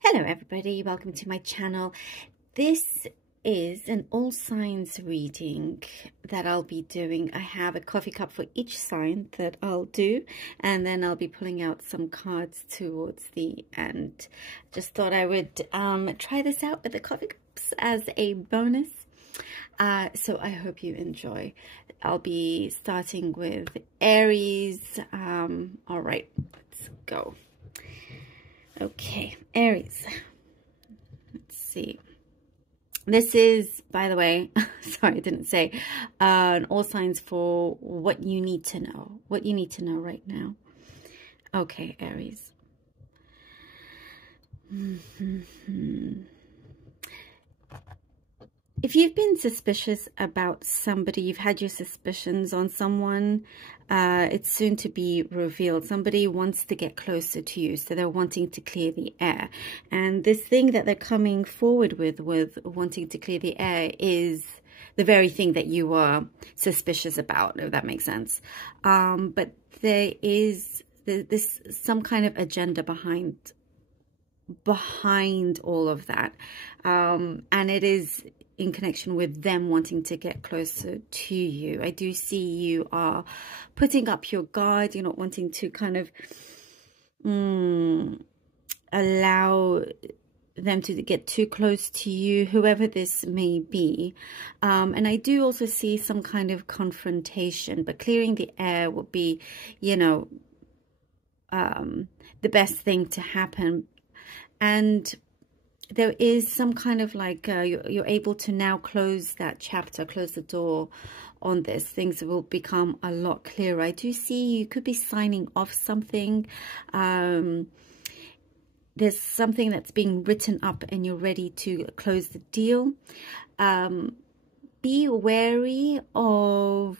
Hello everybody, welcome to my channel. This is an all signs reading that I'll be doing. I have a coffee cup for each sign that I'll do, and then I'll be pulling out some cards towards the end. Just thought I would try this out with the coffee cups as a bonus. So I hope you enjoy. I'll be starting with Aries. All right, let's go. Okay, Aries. Let's see. This is, by the way, sorry, I didn't say, all signs for what you need to know. What you need to know right now. Okay, Aries. If you've been suspicious about somebody, you've had your suspicions on someone, it's soon to be revealed. Somebody wants to get closer to you, so they're wanting to clear the air. And this thing that they're coming forward with wanting to clear the air is the very thing that you are suspicious about, if that makes sense. But there is this some kind of agenda behind all of that. And it is in connection with them wanting to get closer to you. I do see you are putting up your guard. You're not wanting to kind of allow them to get too close to you, whoever this may be. And I do also see some kind of confrontation, but clearing the air would be, you know, the best thing to happen. And there is some kind of like you're able to now close that chapter, close the door on this. Things will become a lot clearer. I do see you could be signing off something. There's something that's being written up and you're ready to close the deal. Be wary of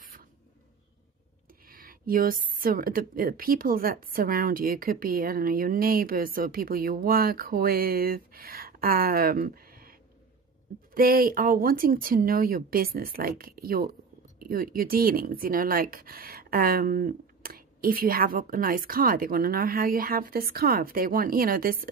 the people that surround you. It could be, I don't know, your neighbors or people you work with. They are wanting to know your business, like your dealings, you know, like if you have a nice car, they want to know how you have this car. If they want, you know, this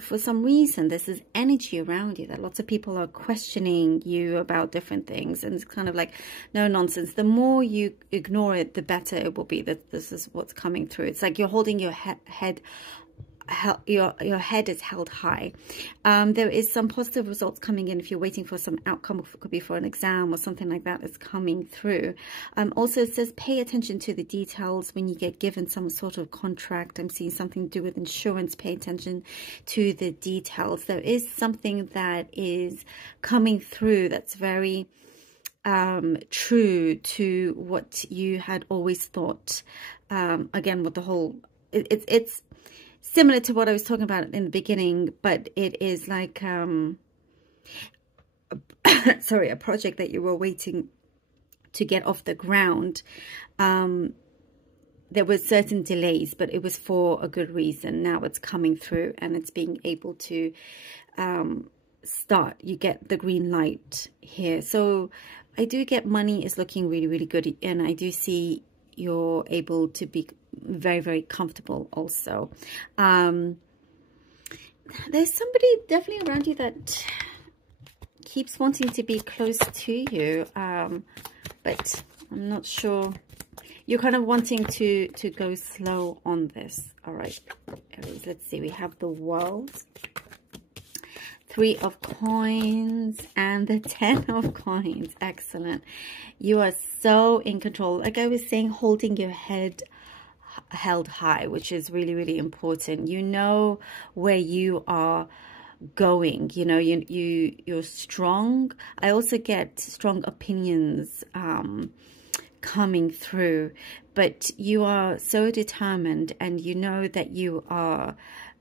for some reason, this is energy around you that lots of people are questioning you about different things, and it's kind of like no nonsense. The more you ignore it, the better it will be. That this is what's coming through. It's like you're holding your head. Your head is held high. There is some positive results coming in if you're waiting for some outcome. It could be for an exam or something like that is coming through. Also, it says pay attention to the details when you get given some sort of contract. I'm seeing something to do with insurance. Pay attention to the details. There is something that is coming through that's very true to what you had always thought. Again, with the whole, it's similar to what I was talking about in the beginning, but it is like, sorry, a project that you were waiting to get off the ground. There were certain delays, but it was for a good reason. Now it's coming through and it's being able to start. You get the green light here. So I do get money is looking really, really good. And I do see you're able to be very, very comfortable also. There's somebody definitely around you that keeps wanting to be close to you, but I'm not sure. You're kind of wanting to go slow on this. All right, Aries, let's see. We have the World, Three of Coins, and the 10 of Coins. Excellent. You are so in control. Like I was saying, holding your head held high, which is really, really important. You know where you are going. You know, you're strong. I also get strong opinions coming through, but you are so determined, and you know that you are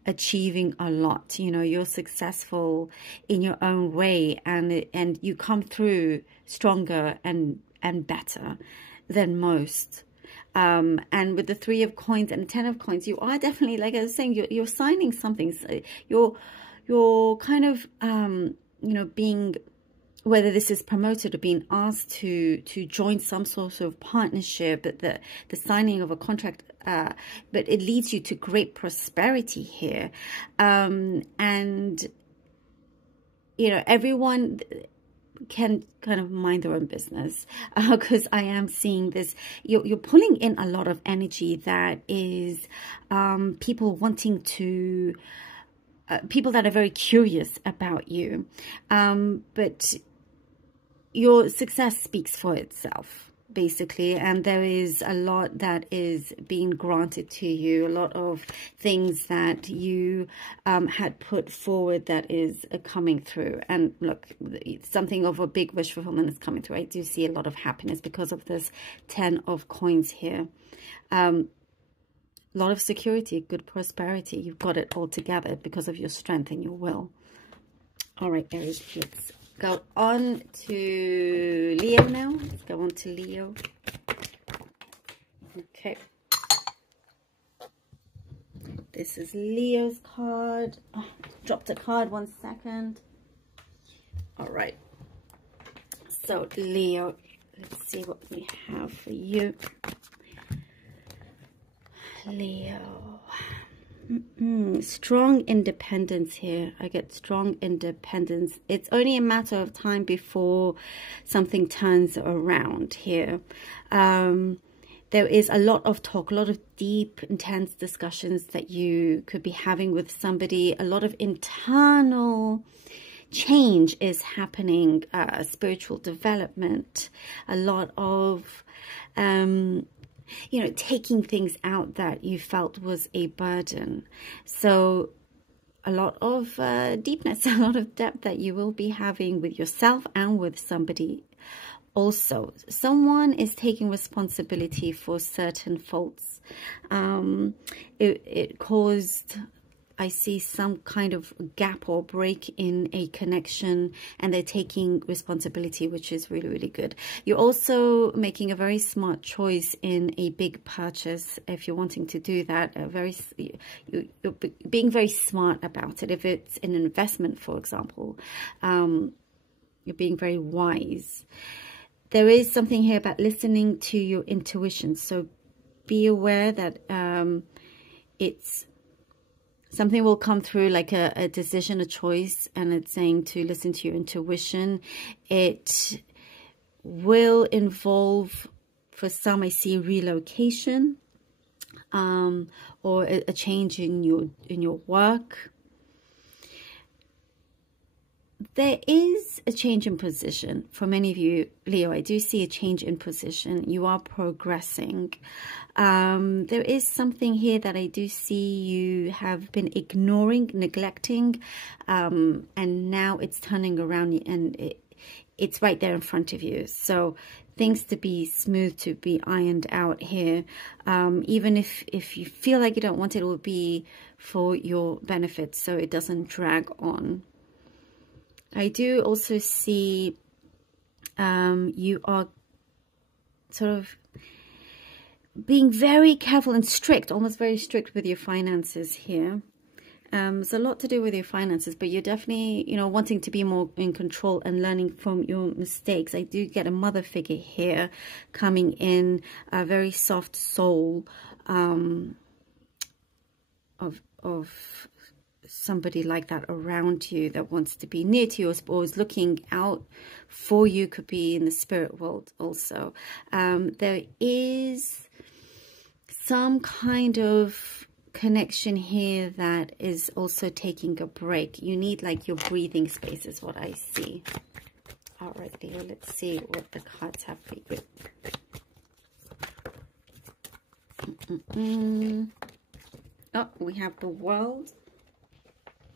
achieving a lot. You know, you're successful in your own way, and you come through stronger and better than most. And with the 3 of Coins and the 10 of Coins, you are definitely, like I was saying, you're signing something. You're kind of you know, being whether this is promoted or being asked to join some sort of partnership, the signing of a contract, but it leads you to great prosperity here. And, you know, everyone can kind of mind their own business, because I am seeing this. You're pulling in a lot of energy that is people wanting to, people that are very curious about you, but your success speaks for itself, basically, and there is a lot that is being granted to you, a lot of things that you had put forward that is coming through. And look, something of a big wish fulfillment is coming through. I do see a lot of happiness because of this 10 of coins here. A lot of security, good prosperity. You've got it all together because of your strength and your will. All right, Aries, let's go on to Leo now. Let's go on to Leo. Okay. This is Leo's card. Oh, dropped a card, 1 second. All right. So, Leo, let's see what we have for you. Leo. Strong independence here. I get strong independence. It's only a matter of time before something turns around here. There is a lot of talk, a lot of deep, intense discussions that you could be having with somebody. A lot of internal change is happening, spiritual development, a lot of you know, taking things out that you felt was a burden. So a lot of deepness, a lot of depth that you will be having with yourself and with somebody. Also, someone is taking responsibility for certain faults. It caused, I see, some kind of gap or break in a connection, and they're taking responsibility, which is really, really good. You're also making a very smart choice in a big purchase. If you're wanting to do that, you're being very smart about it. If it's an investment, for example, you're being very wise. There is something here about listening to your intuition. So be aware that it's something will come through, like a decision, a choice, and it's saying to listen to your intuition. It will involve, for some, I see relocation, or a change in your work. There is a change in position for many of you, Leo. I do see a change in position. You are progressing. There is something here that I do see you have been ignoring, neglecting, and now it's turning around and it's right there in front of you. So things to be smooth, to be ironed out here. Even if you feel like you don't want it, it will be for your benefit, so it doesn't drag on. I do also see you are sort of being very careful and strict, almost very strict with your finances here. There's a lot to do with your finances, but you're definitely, you know, wanting to be more in control and learning from your mistakes. I do get a mother figure here coming in, a very soft soul of somebody like that around you that wants to be near to you or is looking out for you. Could be in the spirit world also. There is some kind of connection here that is also taking a break. You need like your breathing space is what I see. All right, Leo, let's see what the cards have for you. Oh, we have the World.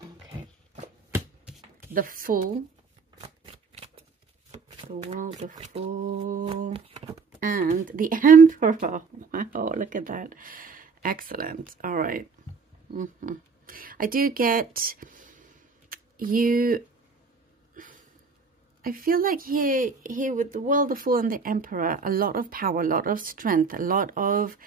Okay. The Fool. The World, the Fool. And the Emperor. Wow, look at that. Excellent. All right. I do get you. I feel like here with the World, the Fool, and the Emperor, a lot of power, a lot of strength, a lot of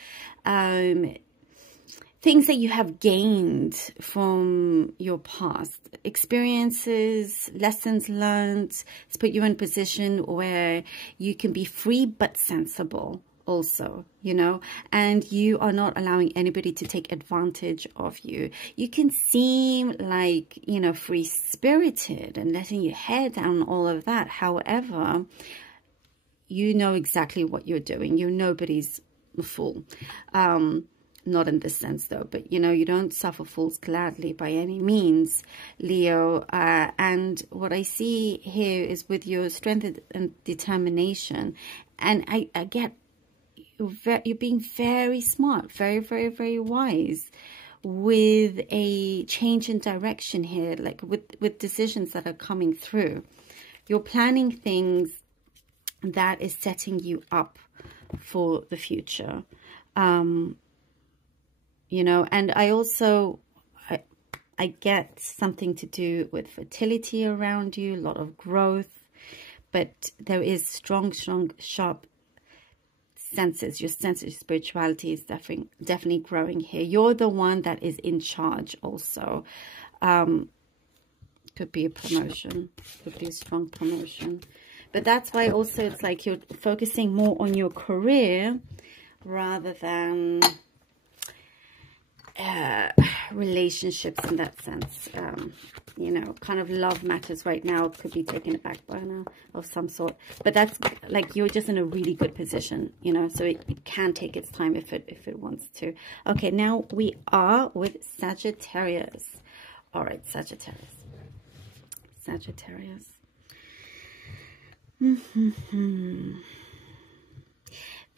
things that you have gained from your past experiences, lessons learned. It's put you in a position where you can be free but sensible also, you know, and you are not allowing anybody to take advantage of you. You can seem like, you know, free-spirited and letting your hair down, all of that. However, you know exactly what you're doing. You're nobody's fool. Not in this sense though, but you know, you don't suffer fools gladly by any means, Leo. And what I see here is with your strength and determination, and I get you're being very smart, very, very, very wise with a change in direction here, like with decisions that are coming through. You're planning things that is setting you up for the future. You know, and I also, I get something to do with fertility around you, a lot of growth, but there is strong, sharp senses. Your sense of spirituality is definitely growing here. You're the one that is in charge also. Could be a promotion, could be a strong promotion. But that's why also it's like you're focusing more on your career rather than relationships in that sense. You know, kind of love matters right now could be taking a back burner of some sort. But that's like you're just in a really good position, you know, so it can take its time if it wants to. Okay, now we are with Sagittarius. All right, Sagittarius.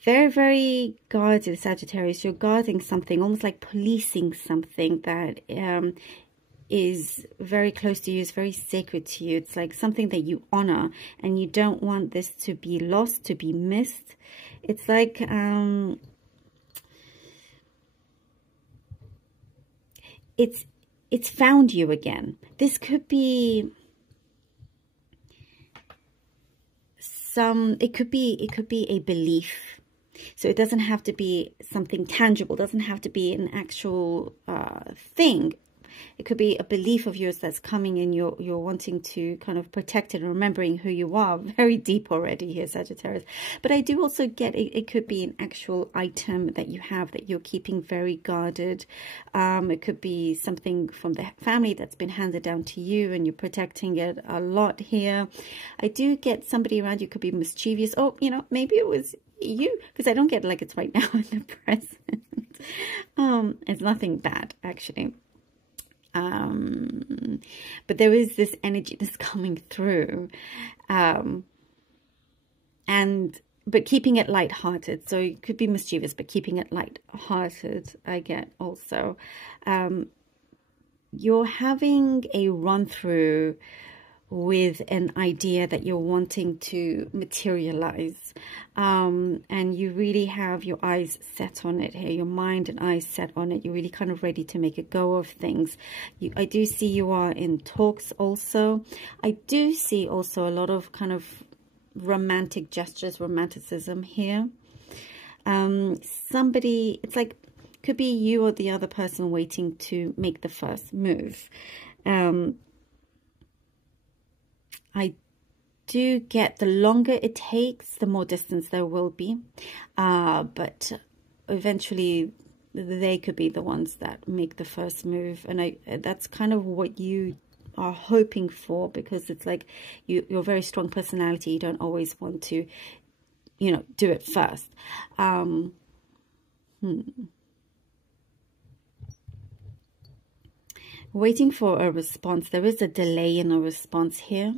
Very, very guarded, Sagittarius. You're guarding something, almost like policing something that is very close to you, is very sacred to you. It's like something that you honor, and you don't want this to be lost, to be missed. It's like it's found you again. This could be it could be a belief. So it doesn't have to be something tangible. It doesn't have to be an actual thing. It could be a belief of yours that's coming in. You're wanting to kind of protect it and remembering who you are. Very deep already here, Sagittarius. But I do also get it could be an actual item that you have that you're keeping very guarded. It could be something from the family that's been handed down to you and you're protecting it a lot here. I do get somebody around you could be mischievous. Oh, you know, maybe it was you, because I don't get like it's right now in the present. It's nothing bad actually. But there is this energy that's coming through, but keeping it lighthearted. So you could be mischievous, but keeping it lighthearted. I get also, you're having a run through with an idea that you're wanting to materialize, and you really have your eyes set on it here, your mind and eyes set on it. You're really kind of ready to make a go of things. I do see you are in talks also. I do see also a lot of kind of romantic gestures, romanticism here. Somebody, it's like, could be you or the other person waiting to make the first move. I do get the longer it takes, the more distance there will be. But eventually they could be the ones that make the first move. And that's kind of what you are hoping for, because it's like you're very strong personality. You don't always want to, you know, do it first. Waiting for a response. There is a delay in a response here.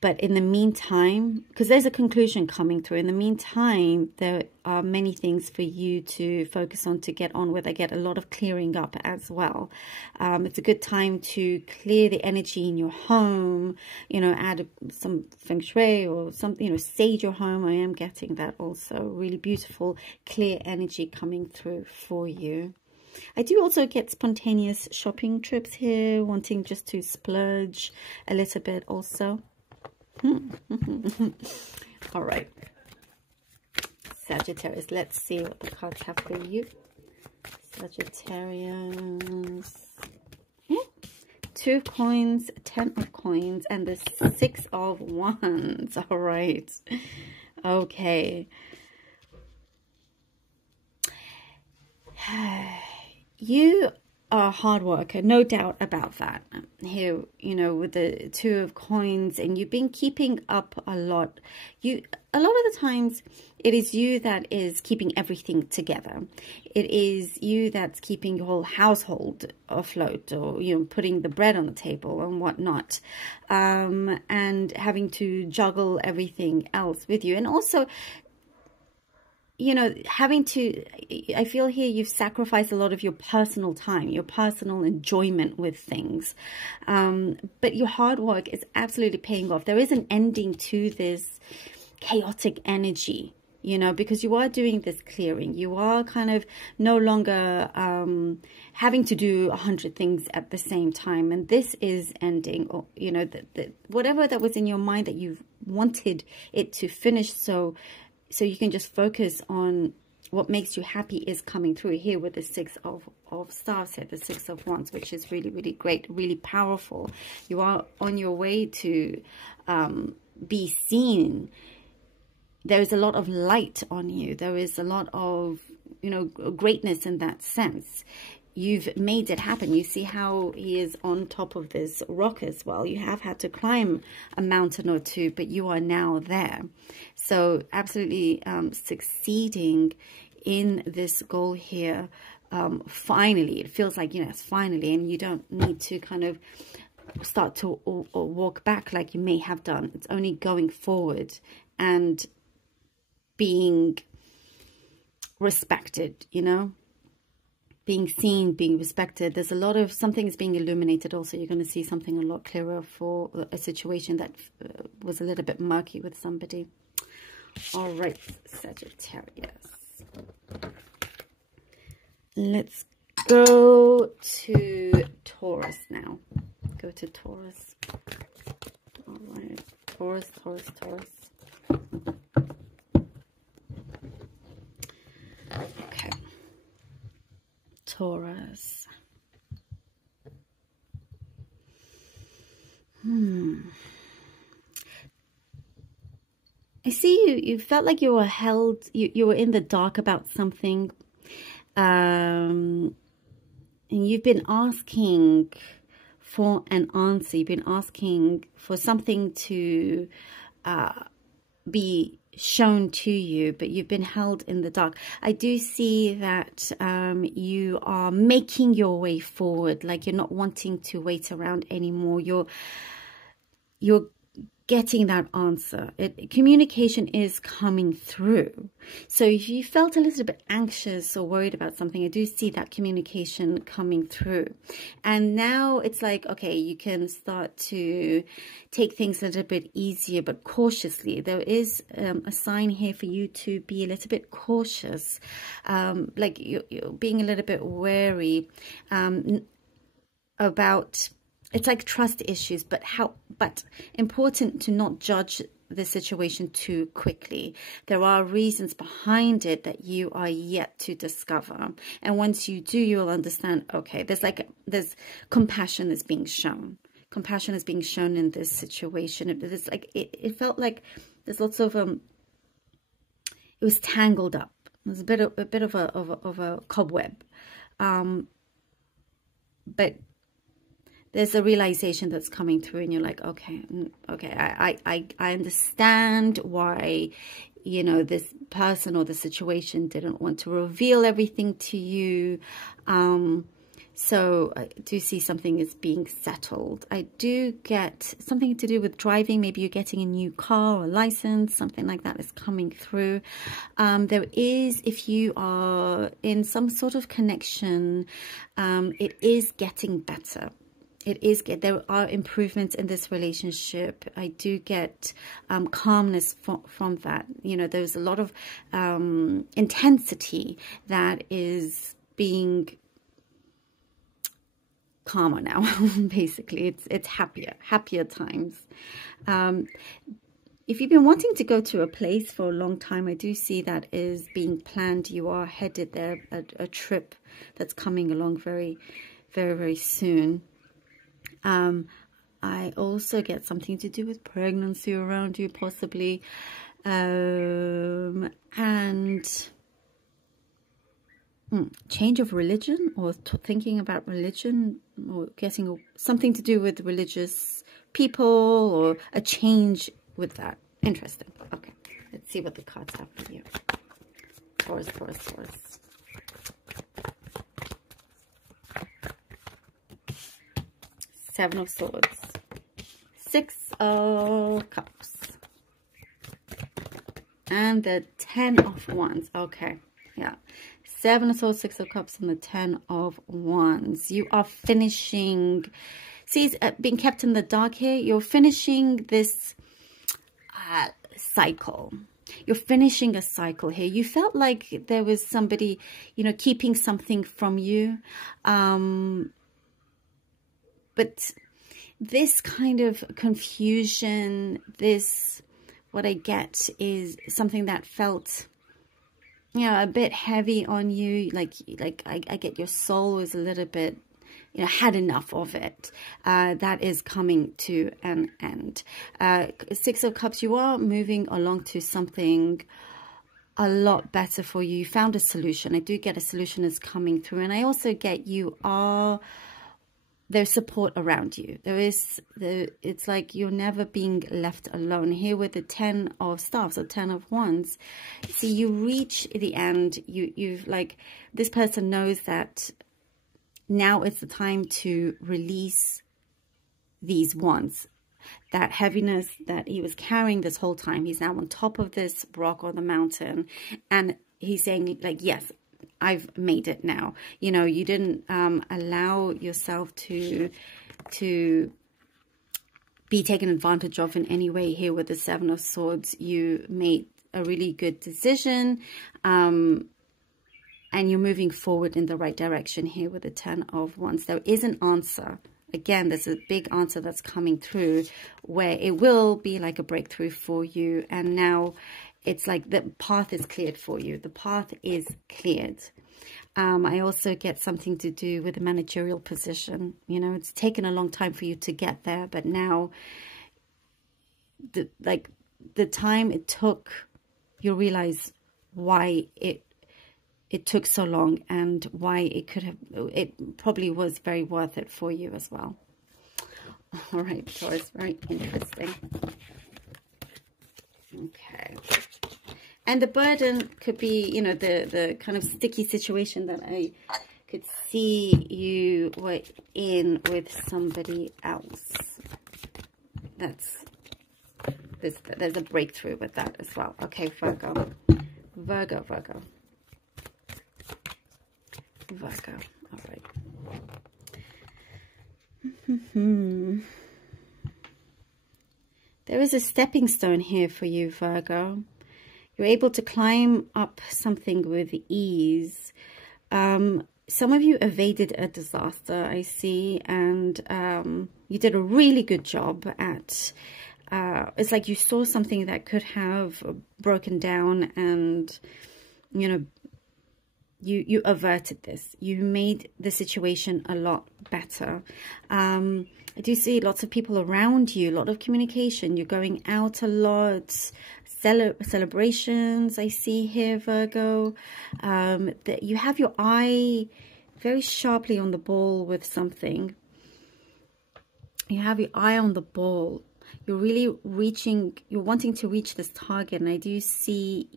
But in the meantime, because there's a conclusion coming through, in the meantime, there are many things for you to focus on, to get on with. I get a lot of clearing up as well. It's a good time to clear the energy in your home, you know, add some feng shui or something, you know, sage your home. I am getting that also. Really beautiful, clear energy coming through for you. I do also get spontaneous shopping trips here, wanting just to splurge a little bit also. All right, Sagittarius, let's see what the cards have for you. Sagittarius. Yeah. 2 of coins, 10 of coins, and the 6 of wands. All right. Okay. You are a hard worker, no doubt about that. Here, you know, with the 2 of coins, and you've been keeping up a lot. A lot of the times, it is you that is keeping everything together. It is you that's keeping your whole household afloat, or, you know, putting the bread on the table and whatnot, and having to juggle everything else with you. And also, you know, having to, I feel here you've sacrificed a lot of your personal time, your personal enjoyment with things. But your hard work is absolutely paying off. There is an ending to this chaotic energy, you know, because you are doing this clearing. You are kind of no longer having to do 100 things at the same time. And this is ending, or, you know, whatever that was in your mind that you wanted it to finish, so you can just focus on what makes you happy, is coming through here with the 6 of staffs here, the 6 of wands, which is really, really great, really powerful. You are on your way to be seen. There is a lot of light on you. There is a lot of, you know, greatness in that sense. You've made it happen. You see how he is on top of this rock as well. You have had to climb a mountain or two, but you are now there. So absolutely succeeding in this goal here. Finally, it feels like, you know, it's finally, and you don't need to kind of start to or walk back like you may have done. It's only going forward and being respected, you know, being seen, being respected. There's a lot of, something is being illuminated also. You're going to see something a lot clearer for a situation that was a little bit murky with somebody. All right, Sagittarius. Let's go to Taurus now. Go to Taurus. All right, Taurus. Okay. Taurus. I see you felt like you were held, you were in the dark about something, and you've been asking for an answer. You've been asking for something to be shown to you, but you've been held in the dark. I do see that you are making your way forward, like you're not wanting to wait around anymore. You're getting that answer. Communication is coming through. So if you felt a little bit anxious or worried about something, I do see that communication coming through. And now it's like, okay, you can start to take things a little bit easier, but cautiously. There is a sign here for you to be a little bit cautious, like you're being a little bit wary about, it's like trust issues, but important to not judge the situation too quickly. There are reasons behind it that you are yet to discover. And once you do, you'll understand, okay, there's compassion is being shown. Compassion is being shown in this situation. It felt like there's lots of, it was tangled up. There's a bit of a cobweb. But there's a realization that's coming through, and you're like, okay, I understand why, you know, this person or the situation didn't want to reveal everything to you. So I do see something is being settled. I do get something to do with driving. Maybe you're getting a new car or license, something like that is coming through. There is, if you are in some sort of connection, it is getting better. There are improvements in this relationship. I do get calmness from that. You know, there's a lot of intensity that is being calmer now. Basically, it's happier times. if you've been wanting to go to a place for a long time, I do see that is being planned. You are headed there, a trip that's coming along very, very, very soon. I also get something to do with pregnancy around you, possibly. And change of religion, or thinking about religion, or getting something to do with religious people, or a change with that. Interesting. Okay, let's see what the cards have for you. Taurus, Taurus, Taurus. Seven of Swords. Six of Cups. And the 10 of Wands. Okay, yeah. Seven of Swords, Six of Cups, and the 10 of Wands. You are finishing... See, it's being kept in the dark here. You're finishing this cycle. You're finishing a cycle here. You felt like there was somebody, you know, keeping something from you. But this kind of confusion, this, what I get is something that felt, you know, a bit heavy on you. Like I get your soul was a little bit, you know, had enough of it. That is coming to an end. Six of Cups, you are moving along to something a lot better for you. You found a solution. I do get a solution is coming through. And I also get there's support around you. It's like you're never being left alone. Here with the 10 of Staffs or 10 of Wands, see, you reach the end. You've like, this person knows that now it's the time to release these wands. That heaviness that he was carrying this whole time. He's now on top of this rock or the mountain. And he's saying like, yes, I've made it now. You know, you didn't allow yourself to be taken advantage of in any way here with the Seven of Swords. You made a really good decision. And you're moving forward in the right direction here with the 10 of Wands. There is an answer. Again, there's a big answer that's coming through where it will be like a breakthrough for you. And now it's like the path is cleared for you. The path is cleared. I also get something to do with a managerial position. You know, it's taken a long time for you to get there, but now the time it took, you realize why it took so long and why it probably was very worth it for you as well. All right, Taurus, very interesting. Okay. And the burden could be, you know, the kind of sticky situation that I could see you were in with somebody else. There's a breakthrough with that as well. Okay, Virgo. Virgo. All right. There is a stepping stone here for you, Virgo. You're able to climb up something with ease. Some of you evaded a disaster, I see, and you did a really good job at... it's like you saw something that could have broken down and, you know, you averted this. You made the situation a lot better. I do see lots of people around you, a lot of communication. You're going out a lot. Celebrations I see here, Virgo. That you have your eye very sharply on the ball with something. You have your eye on the ball. You're really you're wanting to reach this target, and I do see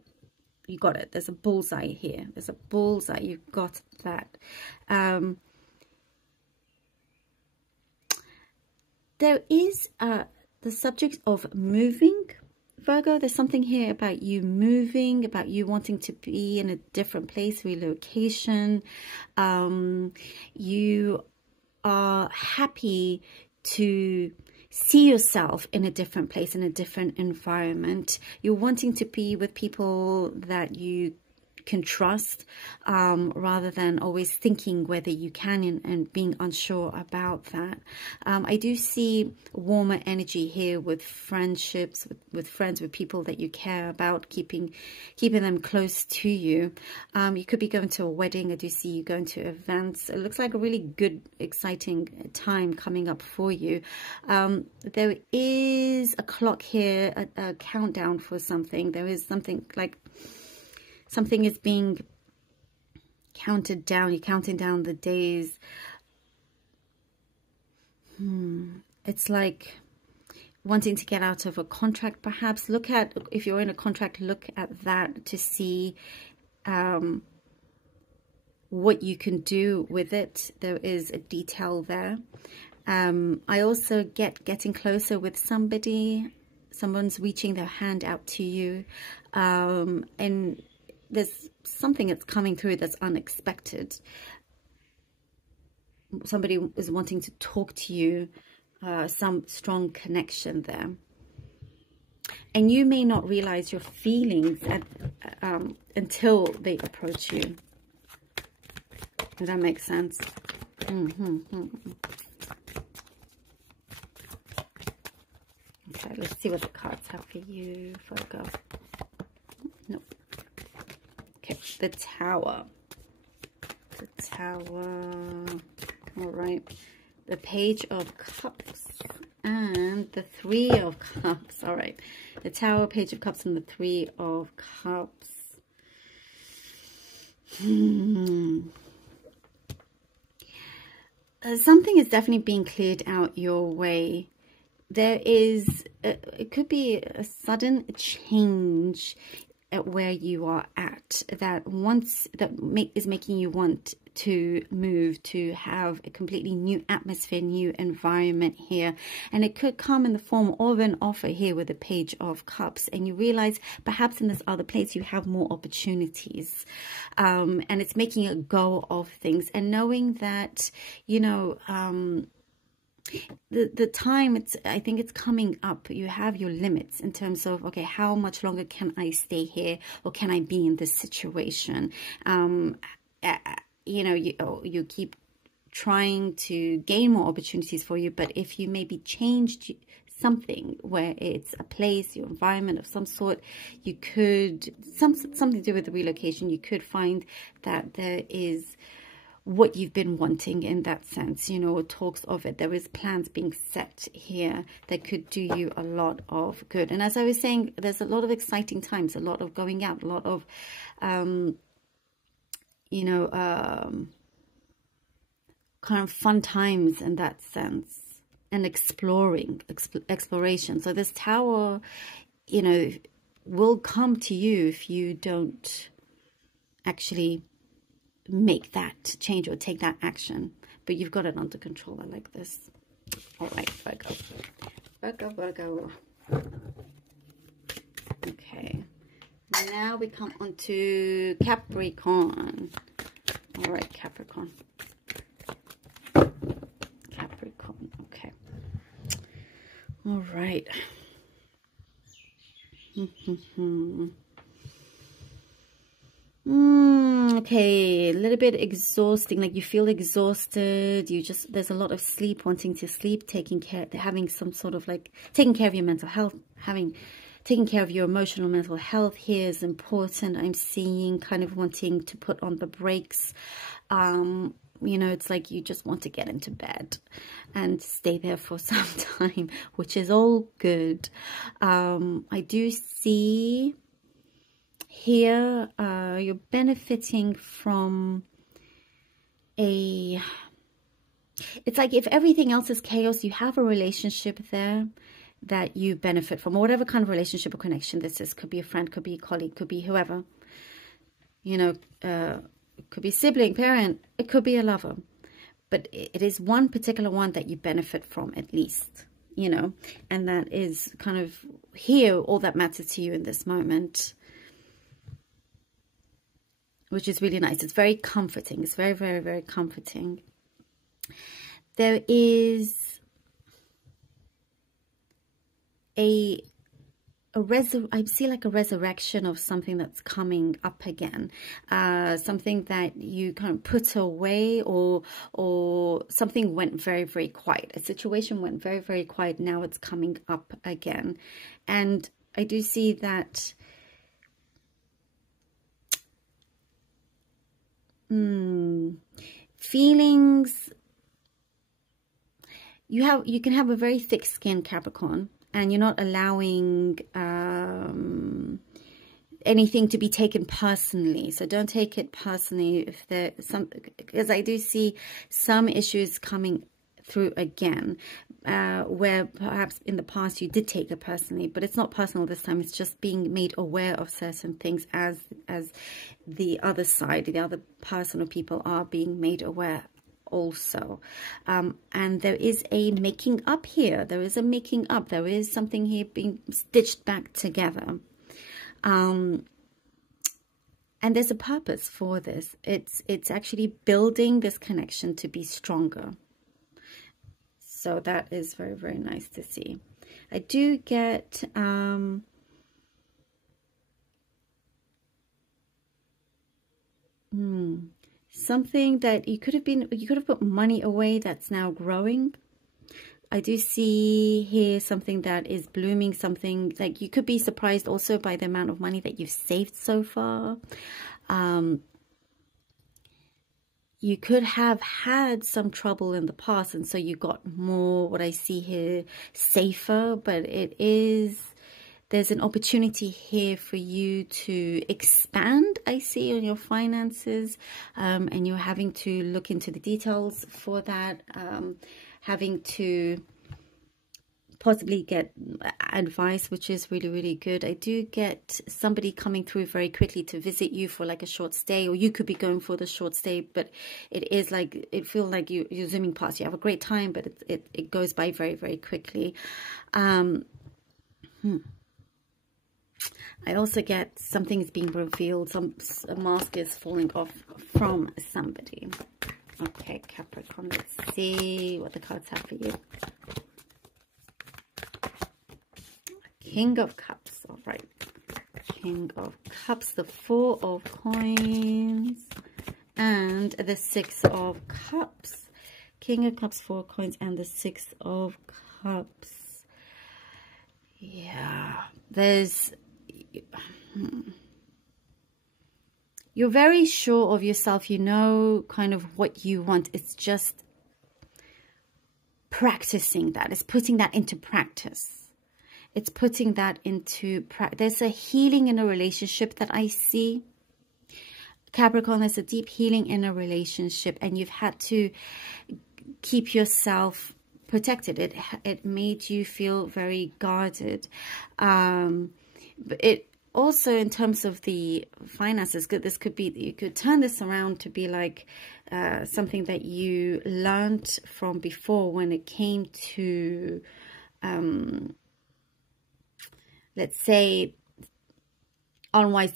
you got it. There's a bullseye here. There's a bullseye. You've got that. There is the subject of moving, Virgo. There's something here about you moving, about you wanting to be in a different place, relocation. You are happy to see yourself in a different place, in a different environment. You're wanting to be with people that you can trust, rather than always thinking whether you can and being unsure about that. I do see warmer energy here with friendships, with friends, with people that you care about, keeping them close to you. You could be going to a wedding. I do see you going to events. It looks like a really good, exciting time coming up for you. There is a clock here, a countdown for something. There is something like something is being counted down. You're counting down the days. It's like wanting to get out of a contract, perhaps. Look at, if you're in a contract, look at that to see what you can do with it. There is a detail there. I also getting closer with somebody. Someone's reaching their hand out to you. And there's something that's coming through that's unexpected. Somebody is wanting to talk to you. Some strong connection there. And you may not realize your feelings until they approach you. Does that make sense? Okay, let's see what the cards have for you, Virgo. Nope. Okay, the Tower. The Tower. All right. The Page of Cups and the Three of Cups. All right. The Tower, Page of Cups, and the Three of Cups. Something is definitely being cleared out your way. There is, it could be a sudden change at where you are at, that is making you want to move, to have a completely new atmosphere, new environment here. And it could come in the form of an offer here with the Page of Cups, and you realize perhaps in this other place you have more opportunities, and it's making a go of things, and knowing that, you know, the time, I think it's coming up. You have your limits in terms of, okay, how much longer can I stay here, or can I be in this situation? You know, you keep trying to gain more opportunities for you, but if you maybe changed something, where it's a place, your environment of some sort, you could, something to do with the relocation, you could find that there is what you've been wanting in that sense, you know, talks of it. There is plans being set here that could do you a lot of good. And as I was saying, there's a lot of exciting times, a lot of going out, a lot of, you know, kind of fun times in that sense, and exploration. So this Tower, you know, will come to you if you don't actually make that change or take that action, but you've got it under control. I like this. All right, Virgo. Virgo. Okay, now we come on to Capricorn. All right, Capricorn. Okay. All right. Okay, a little bit exhausting, like you feel exhausted, there's a lot of sleep, wanting to sleep, having some sort of like, taking care of your mental health, taking care of your emotional mental health here is important. I'm seeing kind of wanting to put on the brakes. You know, it's like you just want to get into bed and stay there for some time, which is all good. I do see here, you're benefiting from it's like if everything else is chaos, you have a relationship there that you benefit from, or whatever kind of relationship or connection this is. Could be a friend, could be a colleague, could be whoever, you know, it could be sibling, parent, it could be a lover, but it is one particular one that you benefit from, at least, you know, and that is kind of here, all that matters to you in this moment, which is really nice. It's very comforting. It's very, very, very comforting. There is a I see like a resurrection of something that's coming up again, something that you kind of put away, or something went very, very quiet. A situation went very, very quiet. Now it's coming up again. And I do see that feelings, you can have a very thick skin, Capricorn, and you're not allowing anything to be taken personally. So don't take it personally if there's some, because I do see some issues coming through again, where perhaps in the past you did take it personally, but it's not personal this time. It's just being made aware of certain things as the other side, the other person or people are being made aware also. And there is a making up here. There is a making up. There is something here being stitched back together. And there's a purpose for this. It's actually building this connection to be stronger. So that is very, very nice to see. I do get something that you could have put money away that's now growing. I do see here something that is blooming, something like you could be surprised also by the amount of money that you've saved so far. You could have had some trouble in the past, and so you got more, what I see here, safer, but there's an opportunity here for you to expand, I see, on your finances, and you're having to look into the details for that, having to possibly get advice, which is really, really good. I do get somebody coming through very quickly to visit you for like a short stay, or you could be going for the short stay, but it is like, it feels like you're zooming past. You have a great time, but it goes by very, very quickly. I also get something is being revealed. A mask is falling off from somebody. Okay, Capricorn, let's see what the cards have for you. King of Cups. All right. King of Cups, the Four of Coins, and the Six of Cups. King of Cups, Four of Coins, and the Six of Cups. Yeah. You're very sure of yourself. You know kind of what you want. It's just practicing that. It's putting that into practice. It's putting that into practice. There's a healing in a relationship that I see. Capricorn, there's a deep healing in a relationship, and you've had to keep yourself protected. It made you feel very guarded. But it also, in terms of the finances, this could be, you could turn this around to be like something that you learned from before when it came to let's say unwise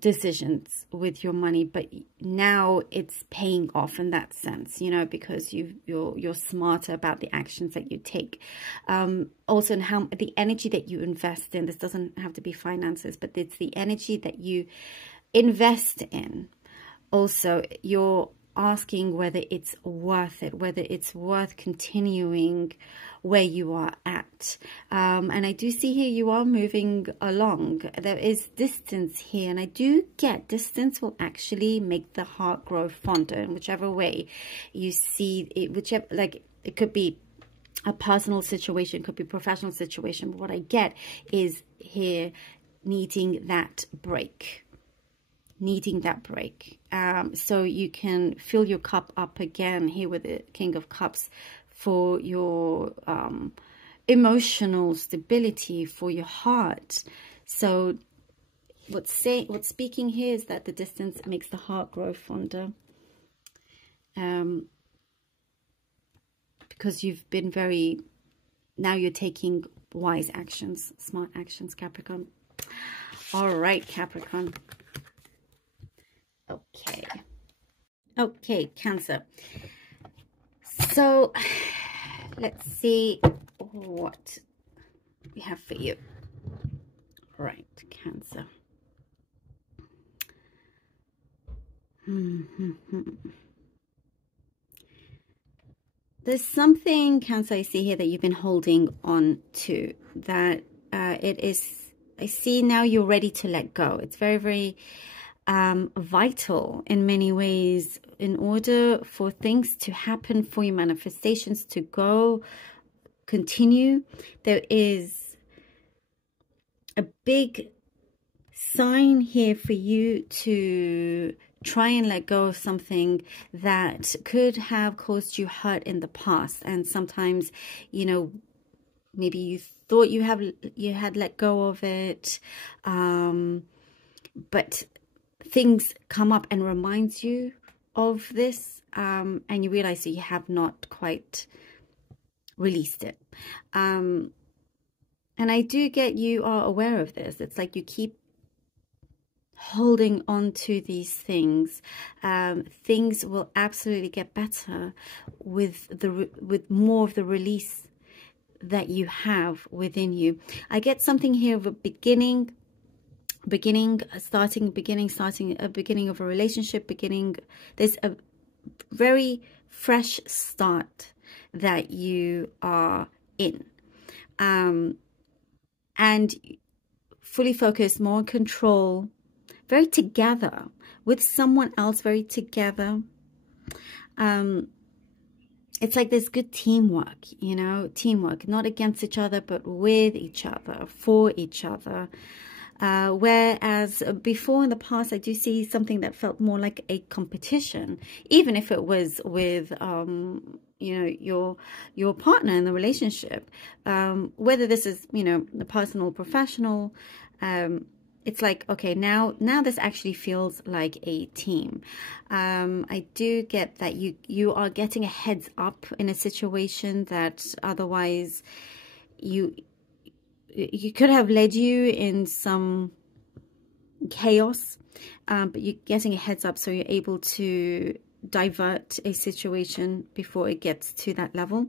decisions with your money, but now it's paying off in that sense, you know, because you're smarter about the actions that you take. Also, in how the energy that you invest in, this doesn't have to be finances, but it's the energy that you invest in. Also, you're asking whether it's worth it, whether it's worth continuing where you are at. And I do see here you are moving along. There is distance here, and I do get distance will actually make the heart grow fonder in whichever way you see it, whichever, like it could be a personal situation, could be a professional situation, but what I get is here needing that break. So you can fill your cup up again here with the King of Cups for your emotional stability, for your heart. So what's speaking here is that the distance makes the heart grow fonder, because you've been now you're taking wise actions, smart actions, Capricorn. All right, Capricorn. Okay, Cancer. So let's see what we have for you. Right, Cancer. There's something, Cancer, I see here that you've been holding on to, that it is, I see now you're ready to let go. It's very, very vital in many ways in order for things to happen, for your manifestations to go, continue. There is a big sign here for you to try and let go of something that could have caused you hurt in the past. And sometimes, you know, maybe you thought you had let go of it, but things come up and reminds you of this, and you realize that you have not quite released it. And I do get you are aware of this. It's like you keep holding on to these things. Things will absolutely get better with more of the release that you have within you. I get something here of a beginning of a relationship, there's a very fresh start that you are in, and fully focused, more in control, very together with someone else, very together. It's like there's good teamwork, you know, teamwork, not against each other, but with each other, for each other. Whereas before in the past, I do see something that felt more like a competition, even if it was with, you know, your partner in the relationship, whether this is, you know, the personal or professional. It's like, okay, now this actually feels like a team. I do get that you are getting a heads up in a situation that otherwise you could have led you in some chaos, but you're getting a heads up, so you're able to divert a situation before it gets to that level.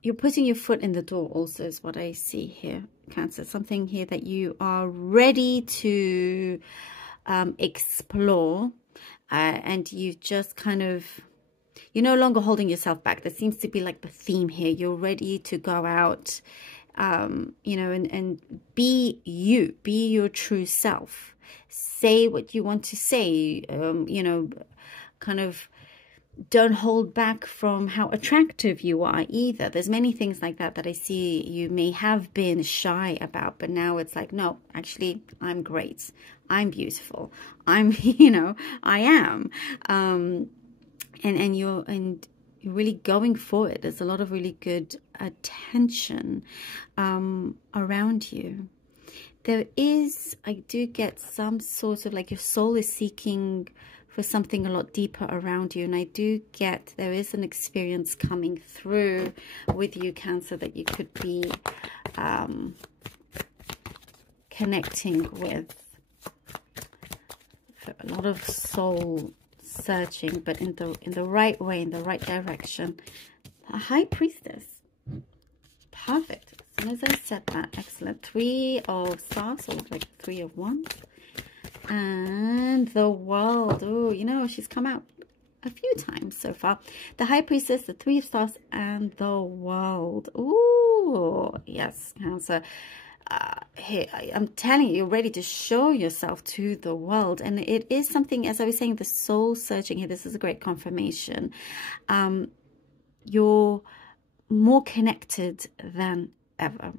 You're putting your foot in the door also is what I see here, Cancer. Something here that you are ready to explore, and you've just kind of, you're no longer holding yourself back. There seems to be like the theme here. You're ready to go out, you know, and be you, be your true self. Say what you want to say, you know, kind of don't hold back from how attractive you are either. There's many things like that I see you may have been shy about, but now it's like, no, actually, I'm great. I'm beautiful. I'm, you know, I am. And you're really going for it. There's a lot of really good attention around you. There is, I do get some sort of like your soul is seeking for something a lot deeper around you. And I do get there is an experience coming through with you, Cancer, that you could be connecting with. A lot of soul searching, but in the right way, in the right direction. A High Priestess. Perfect. As soon as I said that, excellent. 3 of Stars, so like 3 of Wands. And the World. Oh, you know, she's come out a few times so far. The High Priestess, the 3 of Stars, and the World. Oh, yes, Cancer. Here, I'm telling you, you're ready to show yourself to the world. And it is something, as I was saying, the soul searching here. This is a great confirmation. You're more connected than ever.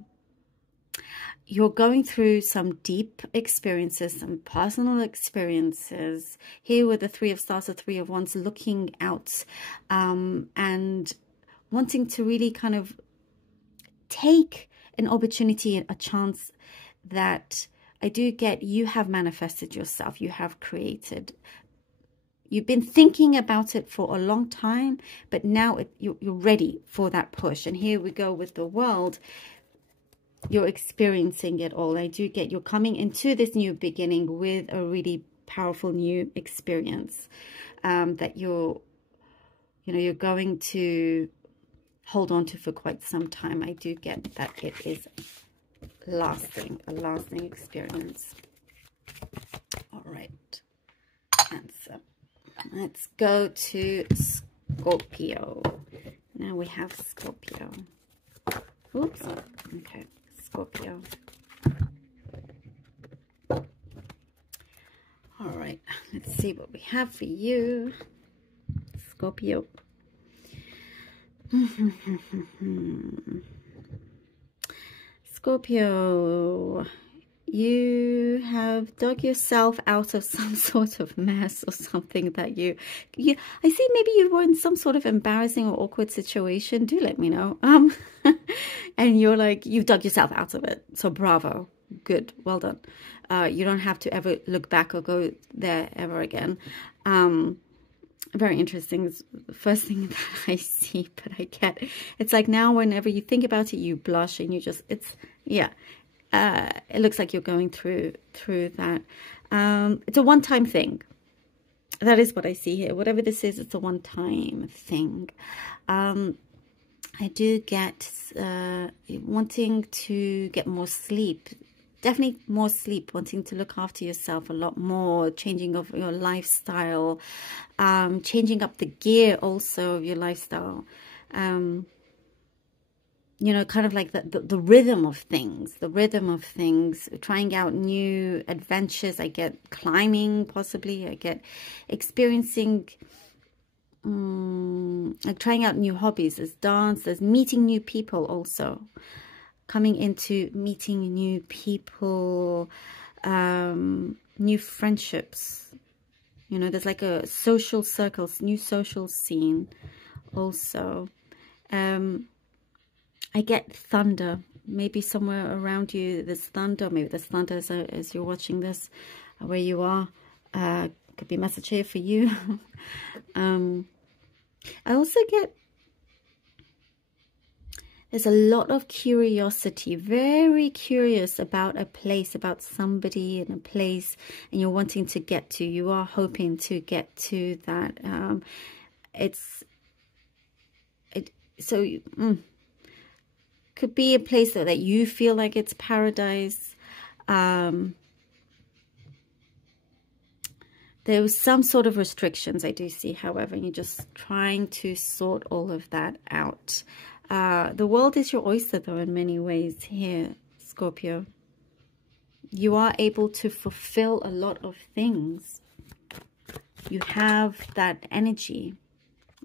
You're going through some deep experiences, some personal experiences. Here with the 3 of Stars, the 3 of Wands, looking out and wanting to really kind of take an opportunity, a chance that I do get. You have manifested yourself. You have created. You've been thinking about it for a long time, but now you're ready for that push. And here we go with the World. You're experiencing it all. I do get you're coming into this new beginning with a really powerful new experience that you're going to hold on to for quite some time. I do get that it is lasting, a lasting experience. All right, Cancer. Let's go to Scorpio. Now we have Scorpio. Oops. Okay, Scorpio. All right, let's see what we have for you, Scorpio. Scorpio, you have dug yourself out of some sort of mess or something that I see maybe you were in some sort of embarrassing or awkward situation. Do let me know. And you're like, you've dug yourself out of it. So bravo. Good. Well done. You don't have to ever look back or go there ever again. Very interesting. It's the first thing that I see, but I get it's like now whenever you think about it, you blush and you just, it's, yeah. It looks like you're going through that. It's a one-time thing. That is what I see here. Whatever this is, it's a one-time thing. I do get wanting to get more sleep. Definitely more sleep, wanting to look after yourself a lot more, changing of your lifestyle, changing up the gear also of your lifestyle. You know, kind of like the rhythm of things, trying out new adventures. I get climbing, possibly. I get experiencing, like trying out new hobbies. There's dance, there's meeting new people also. Coming into meeting new people, new friendships. You know, there's like a social circles, new social scene also. I get thunder. Maybe somewhere around you there's thunder. Maybe there's thunder as you're watching this, where you are. Could be a message here for you. I also get, there's a lot of curiosity, very curious about a place, about somebody in a place, and you're wanting to get to. You are hoping to get to that. Could be a place that you feel like it's paradise. There was some sort of restrictions I do see, however, and you're just trying to sort all of that out. The world is your oyster, though, in many ways here, Scorpio. You are able to fulfill a lot of things. You have that energy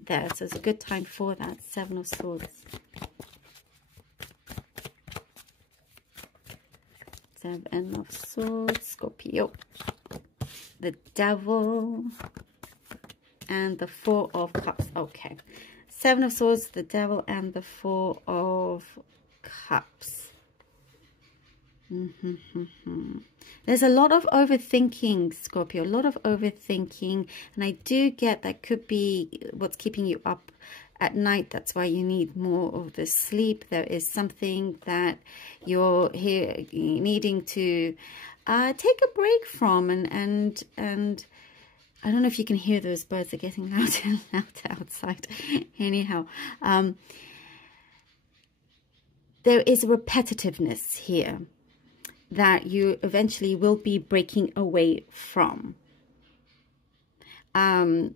there, so it's a good time for that. Seven of Swords. Seven of Swords, Scorpio. The Devil and the Four of Cups. Okay. Seven of Swords, the Devil, and the Four of Cups. There's a lot of overthinking, Scorpio. A lot of overthinking. And I do get that could be what's keeping you up at night. That's why you need more of the sleep. There is something that you're here needing to take a break from. And I don't know if you can hear those birds. They're getting louder and louder outside. Anyhow, there is a repetitiveness here that you eventually will be breaking away from. And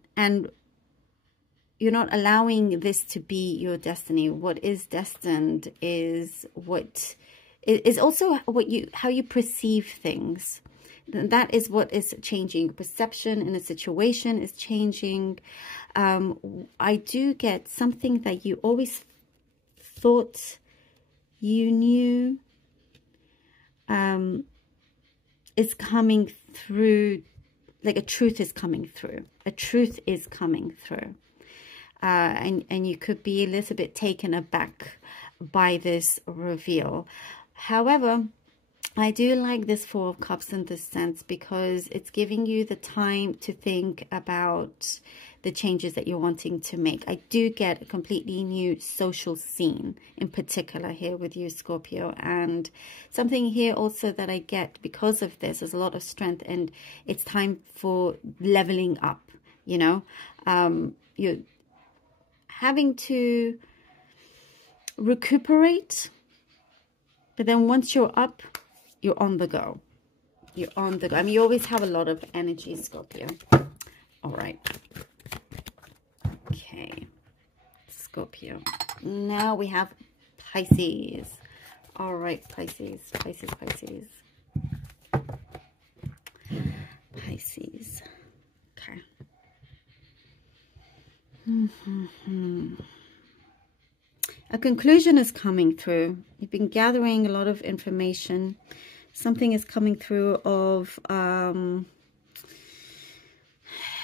you're not allowing this to be your destiny. What is destined is what is also how you perceive things. That is what is changing. Perception in a situation is changing. I do get something that you always thought you knew is coming through, like a truth is coming through. A truth is coming through. And you could be a little bit taken aback by this reveal. However, I do like this Four of Cups in this sense because it's giving you the time to think about the changes that you're wanting to make. I do get a completely new social scene in particular here with you, Scorpio. And something here also that I get because of this is a lot of strength, and it's time for leveling up, you know. You're having to recuperate. But then once you're up, you're on the go. You're on the go. I mean, you always have a lot of energy, Scorpio. All right. Okay. Scorpio. Now we have Pisces. All right, Pisces. Pisces. Okay. A conclusion is coming through. You've been gathering a lot of information. Something is coming through of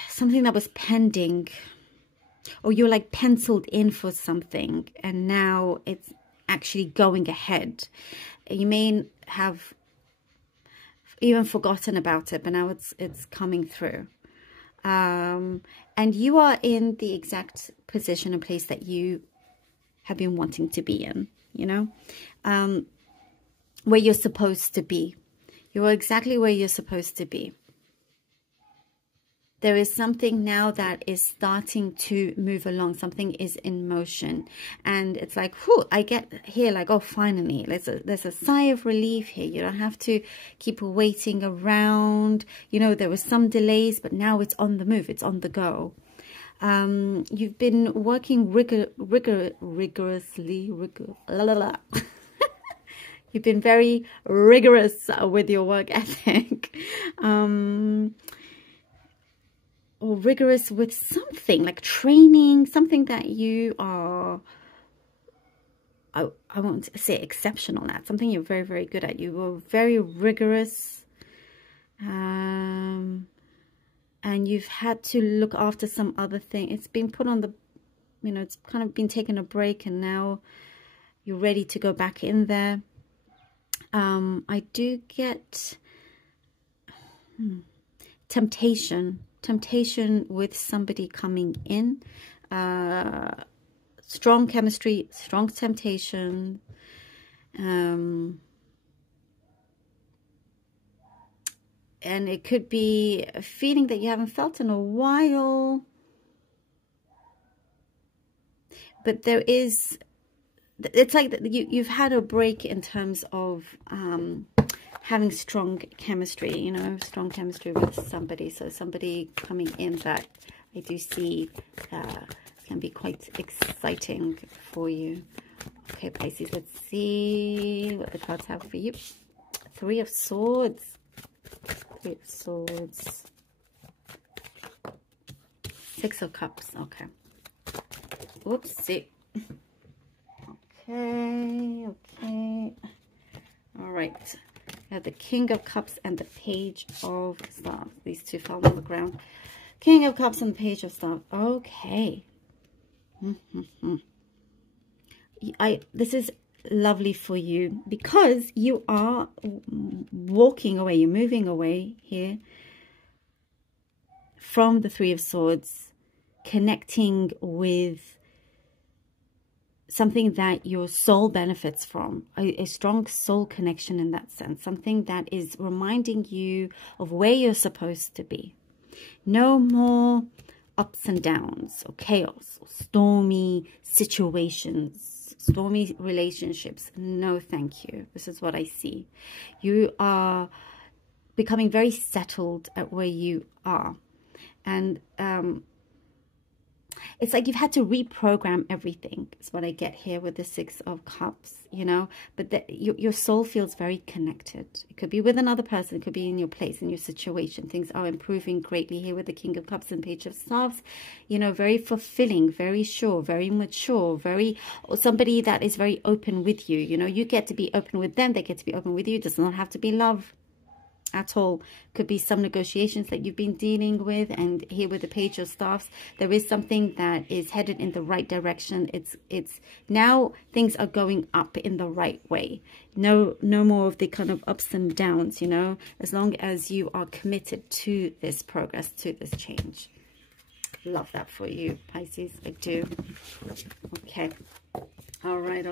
something that was pending, or you're like penciled in for something and now it's actually going ahead. You may have even forgotten about it, but now it's coming through. And you are in the exact position and place that you have been wanting to be in, you know, where you're supposed to be. You are exactly where you're supposed to be. There is something now that is starting to move along. Something is in motion. And it's like, whew, I get here like, oh, finally, there's a sigh of relief here. You don't have to keep waiting around. You know, there was some delays, but now it's on the move. It's on the go. You've been working rigorously. You've been very rigorous with your work ethic. Or rigorous with something like training, something that you are, I won't say exceptional at, something you're very, very good at. You were very rigorous, and you've had to look after some other thing. It's been put on the, you know, it's kind of been taking a break, and now you're ready to go back in there. I do get temptation with somebody coming in, strong chemistry, strong temptation, and it could be a feeling that you haven't felt in a while, but there is, it's like you've had a break in terms of having strong chemistry, you know, strong chemistry with somebody. So somebody coming in that I do see can be quite exciting for you. Okay, Pisces, let's see what the cards have for you. Three of Swords. Three of Swords. Six of Cups. Okay. Whoopsie. Okay. All right. We have the King of Cups and the Page of Staves. These two fell on the ground. King of Cups and the Page of Staves. Okay. This is lovely for you because you are walking away. You're moving away here from the Three of Swords, connecting with something that your soul benefits from, a strong soul connection in that sense, something that is reminding you of where you're supposed to be. No more ups and downs or chaos or stormy situations, stormy relationships. No, thank you. This is what I see. You are becoming very settled at where you are. And it's like you've had to reprogram everything, is what I get here with the Six of Cups, you know. But your soul feels very connected. It could be with another person. It could be in your place, in your situation. Things are improving greatly here with the King of Cups and Page of Staves. You know, very fulfilling, very sure, very mature, or somebody that is very open with you. You know, you get to be open with them. They get to be open with you. It does not have to be love at all. Could be some negotiations that you've been dealing with, and here with the Page of Staves, there is something that is headed in the right direction. It's now things are going up in the right way. No more of the kind of ups and downs, you know, as long as you are committed to this progress, to this change. Love that for you, Pisces. I do. Okay. All right.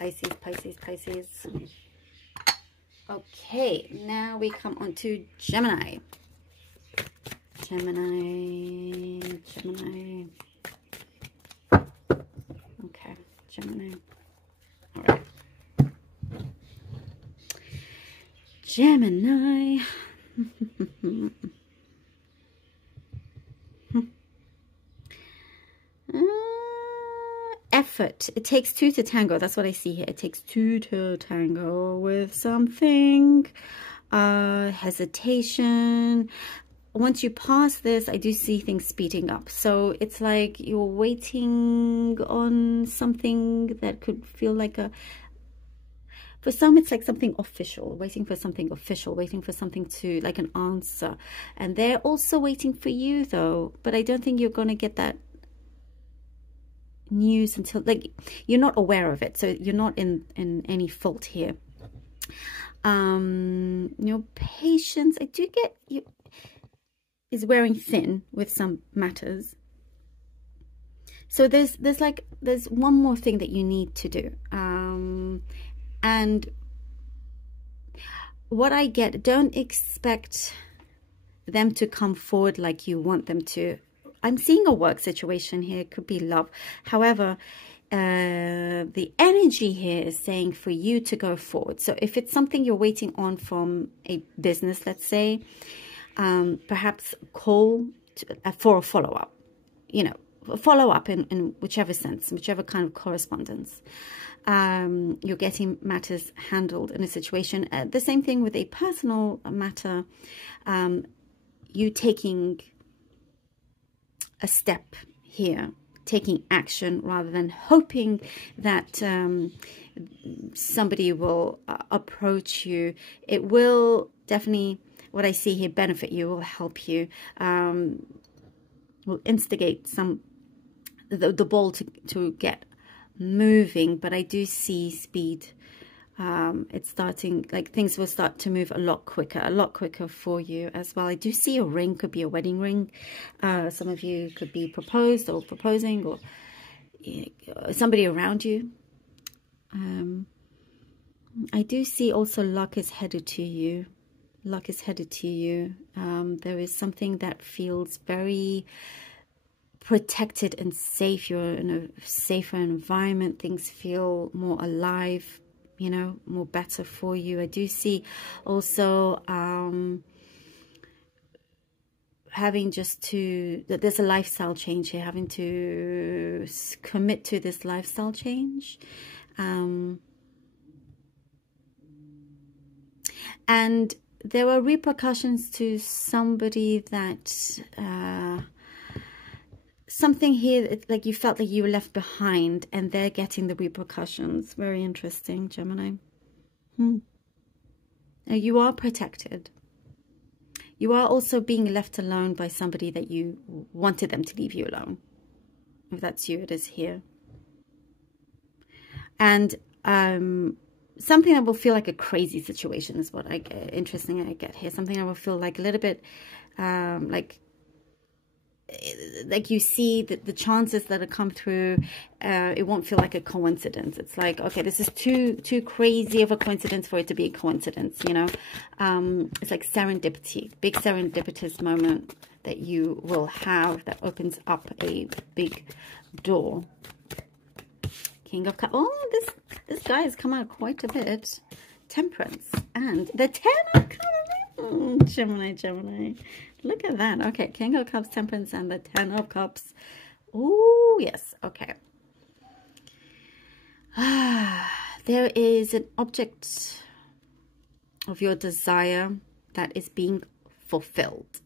Pisces. Okay, now we come on to Gemini. Gemini. Okay, Gemini. All right. Gemini. Effort. It takes two to tango. That's what I see here. It takes two to tango with something. Hesitation. Once you pass this, I do see things speeding up. So it's like you're waiting on something that could feel like a... For some, it's like something official, waiting for something official, waiting for something to, like an answer. And they're also waiting for you, though. But I don't think you're going to get that news until, like, you're not aware of it. So you're not in any fault here. Your patience, I do get you, is wearing thin with some matters. So there's one more thing that you need to do. And what I get, don't expect them to come forward like you want them to. I'm seeing a work situation here. It could be love. However, the energy here is saying for you to go forward. So if it's something you're waiting on from a business, let's say, perhaps call for a follow-up, you know, follow up in whichever sense, whichever kind of correspondence. You're getting matters handled in a situation. The same thing with a personal matter. You taking a step here, taking action rather than hoping that somebody will approach you. It will definitely, what I see here, benefit you, will help you, will instigate the ball to get moving. But I do see speed. It's starting, like things will start to move a lot quicker for you as well. I do see a ring, could be a wedding ring. Some of you could be proposed or proposing, or somebody around you. I do see also luck is headed to you. Luck is headed to you. There is something that feels very protected and safe. You're in a safer environment. Things feel more alive, you know, more better for you. I do see also having just to, that there's a lifestyle change here, having to commit to this lifestyle change. And there were repercussions to somebody that something here, it's like you felt like you were left behind and they're getting the repercussions. Very interesting, Gemini. Now, you are protected. You are also being left alone by somebody that you wanted them to leave you alone. If that's you, it is here. And something that will feel like a crazy situation is what I get. Interesting, I get here. Something that will feel like a little bit like you see that the chances that have come through, it won't feel like a coincidence. It's like, okay, this is too crazy of a coincidence for it to be a coincidence, you know. It's like serendipity, big serendipitous moment that you will have that opens up a big door. King of Cups. Oh, this guy has come out quite a bit. Temperance and the Ten of Cups. Gemini. Look at that. Okay, King of Cups, Temperance, and the Ten of Cups. Oh, yes. Okay. There is an object of your desire that is being fulfilled.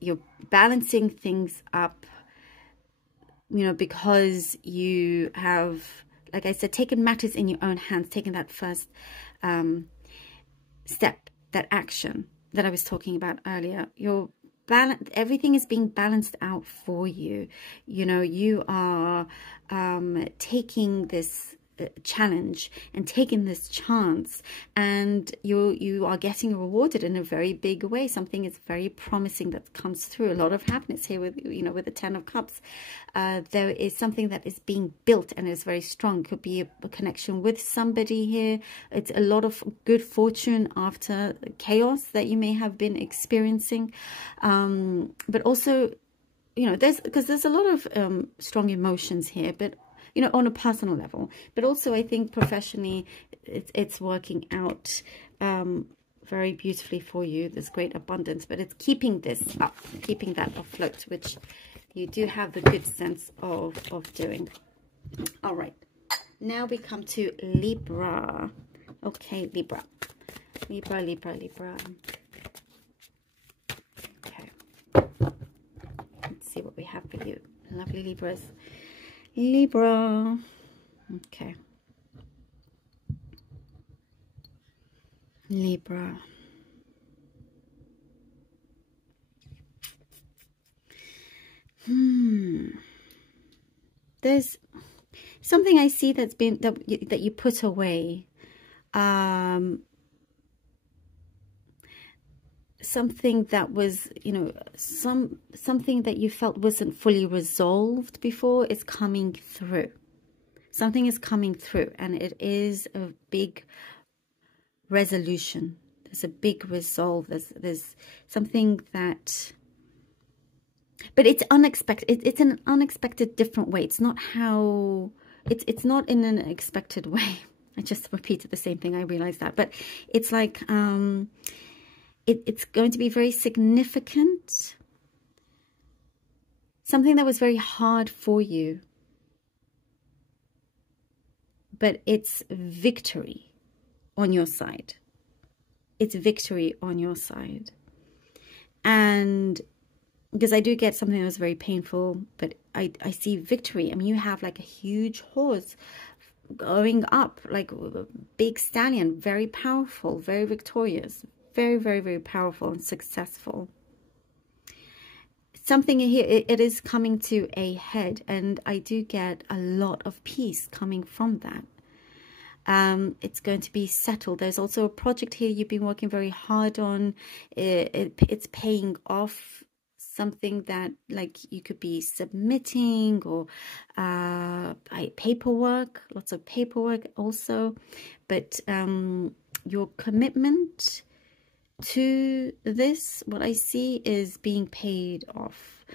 You're balancing things up, you know, because you have, like I said, taken matters in your own hands, taken that first step, that action that I was talking about earlier. You're everything is being balanced out for you. You know, you are taking this challenge and taking this chance, and you are getting rewarded in a very big way. Something is very promising that comes through. A lot of happiness here with, you know, with the Ten of Cups. There is something that is being built and is very strong. Could be a connection with somebody here. It's a lot of good fortune after chaos that you may have been experiencing, but also, you know, there's a lot of strong emotions here, but you know, on a personal level. But also I think professionally it's working out very beautifully for you. There's great abundance, but it's keeping this up, keeping that afloat, which you do have the good sense of doing. All right, now we come to Libra. Okay, Libra. Okay, let's see what we have for you, lovely Libras. Libra. Okay, Libra. There's something I see that's been that you put away. Something that was, you know, something that you felt wasn't fully resolved before is coming through. Something is coming through, and it is a big resolution. There's a big resolve. There's something that, but it's unexpected. It's in an unexpected different way. It's not how, it's not in an expected way. I just repeated the same thing. I realized that, but it's like, it's going to be very significant. Something that was very hard for you, but it's victory on your side. It's victory on your side. And because I do get something that was very painful, but I see victory. I mean, you have like a huge horse going up, like a big stallion, very powerful, very victorious, very, very, very powerful and successful. Something here, it is coming to a head, and I do get a lot of peace coming from that. It's going to be settled. There's also a project here you've been working very hard on. It's paying off. Something that like you could be submitting, or paperwork, lots of paperwork also. But your commitment to this, what I see, is being paid off.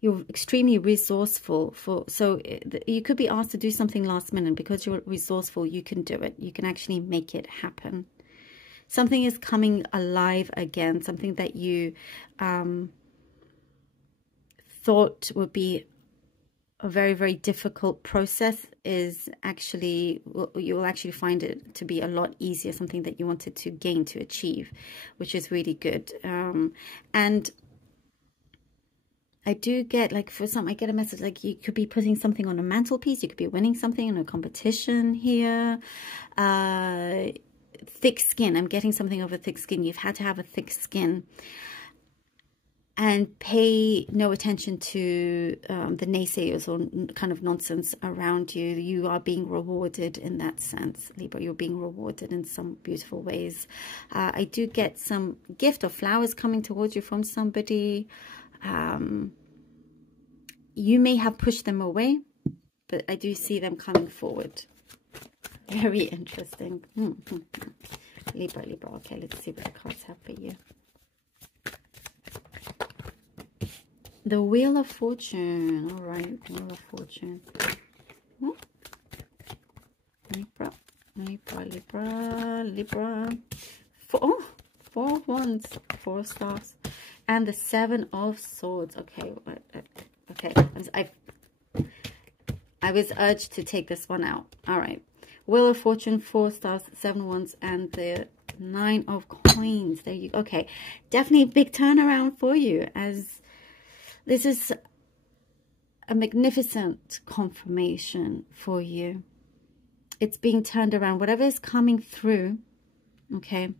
You're extremely resourceful so you could be asked to do something last minute. Because you're resourceful, you can do it. You can actually make it happen. Something is coming alive again. Something that you thought would be a very, very difficult process is actually, you will actually find it to be a lot easier. Something that you wanted to gain, to achieve, which is really good. And I do get, like, for some, I get a message like you could be putting something on a mantelpiece. You could be winning something in a competition here. Thick skin. I'm getting something over thick skin. You've had to have a thick skin. And pay no attention to the naysayers or kind of nonsense around you. You are being rewarded in that sense, Libra. You're being rewarded in some beautiful ways. I do get some gift of flowers coming towards you from somebody. You may have pushed them away, but I do see them coming forward. Very interesting. Libra. Okay, let's see what the cards have for you. The Wheel of Fortune. All right, Wheel of Fortune. Libra. Four of Wands, 4 stars, and the 7 of Swords. Okay, okay. I was urged to take this one out. All right. Wheel of Fortune, 4 stars, 7 of Wands, and the 9 of Coins. There you go. Okay, definitely big turnaround for you, as this is a magnificent confirmation for you. It's being turned around. Whatever is coming through, okay,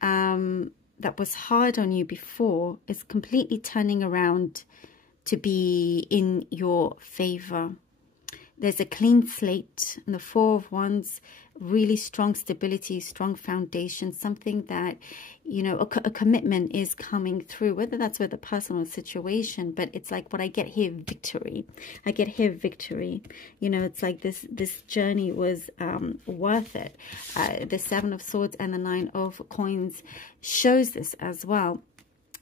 that was hard on you before is completely turning around to be in your favor. There's a clean slate, and the 4 of Wands, really strong stability, strong foundation, something that, you know, a commitment is coming through, whether that's with a personal situation, but it's like what I get here, victory. I get here victory. You know, it's like this journey was worth it. The 7 of Swords and the 9 of Coins shows this as well.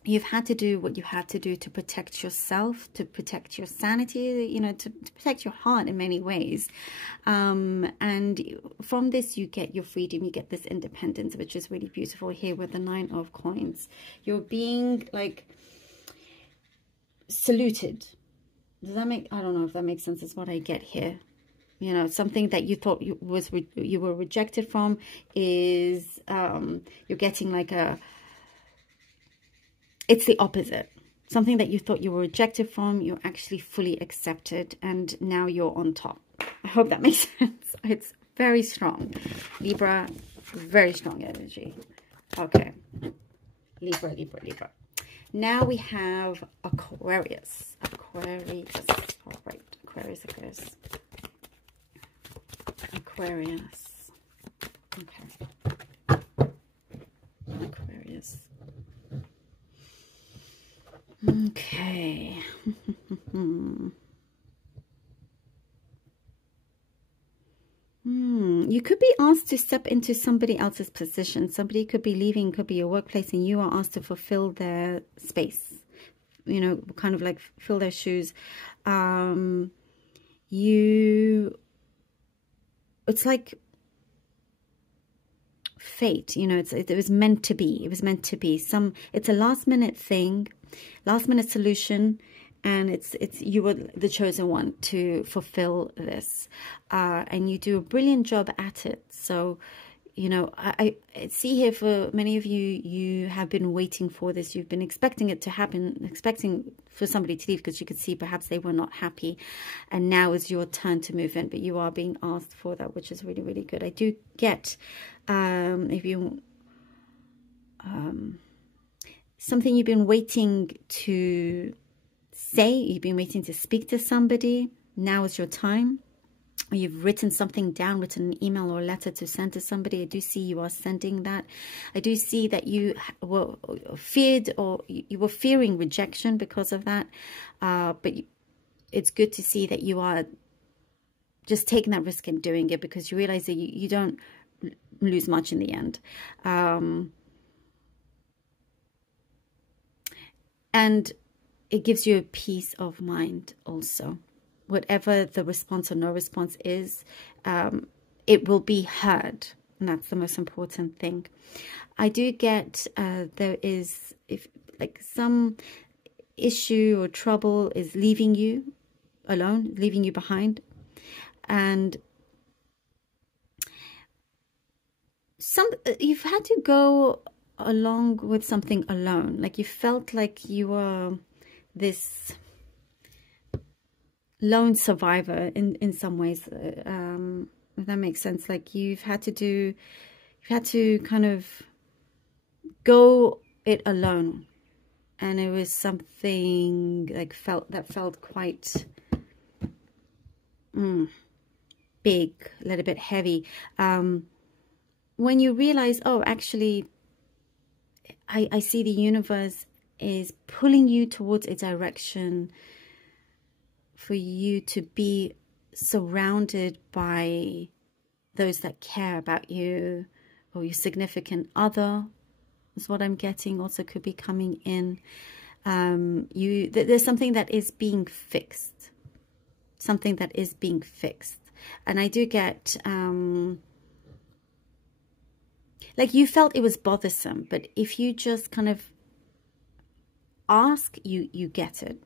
you've had to do what you had to do to protect yourself, to protect your sanity, you know, to protect your heart in many ways. And from this, you get your freedom, you get this independence, which is really beautiful here with the 9 of Coins. You're being like saluted. Does that make, I don't know if that makes sense, is what I get here. You know, something that you thought you were rejected from is, you're getting like a, it's the opposite. Something that you thought you were rejected from, you're actually fully accepted, and now you're on top. I hope that makes sense. It's very strong. Libra, very strong energy. Okay. Libra, Libra, Libra. Now we have Aquarius. Aquarius. All right. Aquarius, Aquarius. Aquarius. Okay. Aquarius. Okay. You could be asked to step into somebody else's position. Somebody could be leaving, could be your workplace, and you are asked to fulfill their space. You know, kind of like fill their shoes. It's like fate, you know, it was meant to be. It was meant to be. It's a last minute thing, last minute solution, and you were the chosen one to fulfill this, and you do a brilliant job at it. So, you know, I see here for many of you, you have been waiting for this. You've been expecting it to happen, expecting for somebody to leave because you could see perhaps they were not happy. And now is your turn to move in, but you are being asked for that, which is really, really good. I do get, if you, something you've been waiting to say, you've been waiting to speak to somebody. Now is your time. Or you've written something down, written an email or a letter to send to somebody. I do see you are sending that. I do see that you were feared, or you were fearing rejection because of that. But it's good to see that you are just taking that risk and doing it, because you realize that you don't lose much in the end. And it gives you a peace of mind also. Whatever the response or no response is, it will be heard. And that's the most important thing. I do get there is, if like some issue or trouble is leaving you alone, leaving you behind. And you've had to go along with something alone. Like you felt like you were this lone survivor in some ways, if that makes sense. Like you've had to kind of go it alone, and it was something like that felt quite big, a little bit heavy. When you realize, oh, actually, I see the universe is pulling you towards a direction for you to be surrounded by those that care about you, or your significant other is what I'm getting. Also could be coming in. There's something that is being fixed. Something that is being fixed. And I do get, like you felt it was bothersome, but if you just kind of ask, you get it.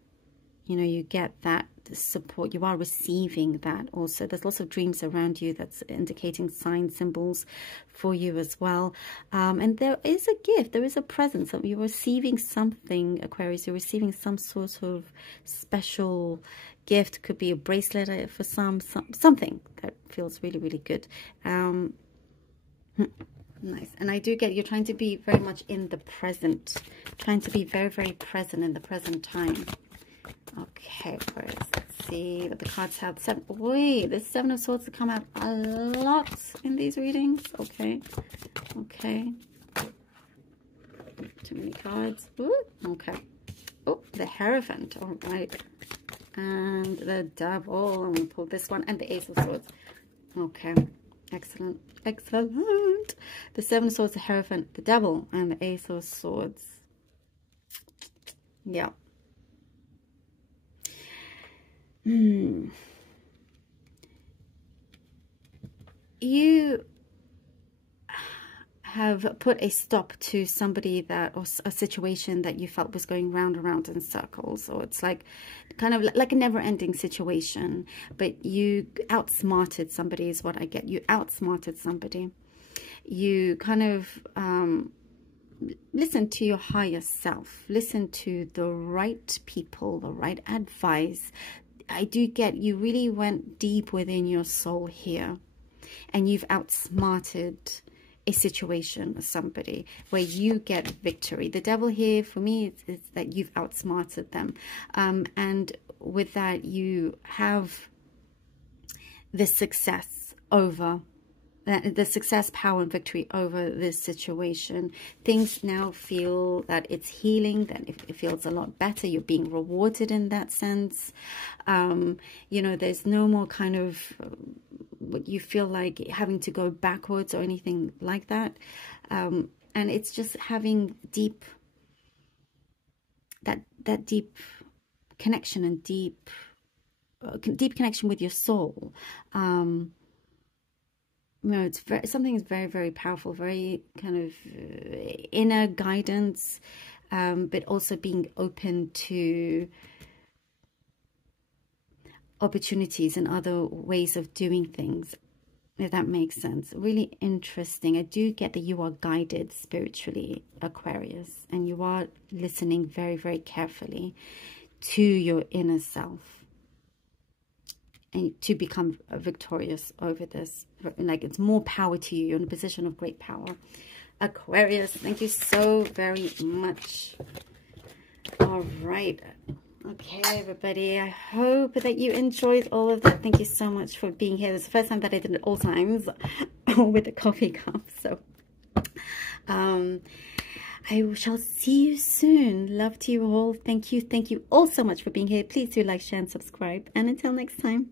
You know, you get that support. You are receiving that also. There's lots of dreams around you that's indicating signs, symbols for you as well. And there is a gift. There is a presence. You're receiving something, Aquarius. You're receiving some sort of special gift. Could be a bracelet for something that feels really, really good. Nice. And I do get you're trying to be very much in the present. Trying to be very, very present in the present time. Okay, Aquarius, let's see what the cards have. Wait, the Seven of Swords come out a lot in these readings. Okay, okay. Too many cards. Ooh, okay. Oh, the Hierophant. All right. And the Devil. And we pull this one. And the Ace of Swords. Okay. Excellent. Excellent. The Seven of Swords, the Hierophant, the Devil, and the Ace of Swords. Yeah. You have put a stop to somebody that, or a situation that you felt was going round and round in circles, or it's like kind of like a never-ending situation, but you outsmarted somebody is what I get. You outsmarted somebody. You kind of listen to your higher self, listen to the right people, the right advice. I do get you really went deep within your soul here, and you've outsmarted a situation with somebody where you get victory. The devil here for me is that you've outsmarted them, and with that you have the success over the success, power, and victory over this situation. Things now feel that it's healing, that it feels a lot better. You're being rewarded in that sense. You know, there's no more kind of what you feel like having to go backwards or anything like that. And it's just having deep, that deep connection and deep connection with your soul. No, it's something is very, very powerful, very kind of inner guidance, but also being open to opportunities and other ways of doing things, if that makes sense. Really interesting. I do get that you are guided spiritually, Aquarius, and you are listening very, very carefully to your inner self, and to become victorious over this. Like, it's more power to you. You're in a position of great power. Aquarius, thank you so very much. All right. Okay, everybody. I hope that you enjoyed all of that. Thank you so much for being here. This is the first time that I did it all times with a coffee cup. So, I shall see you soon. Love to you all. Thank you. Thank you all so much for being here. Please do like, share, and subscribe. And until next time.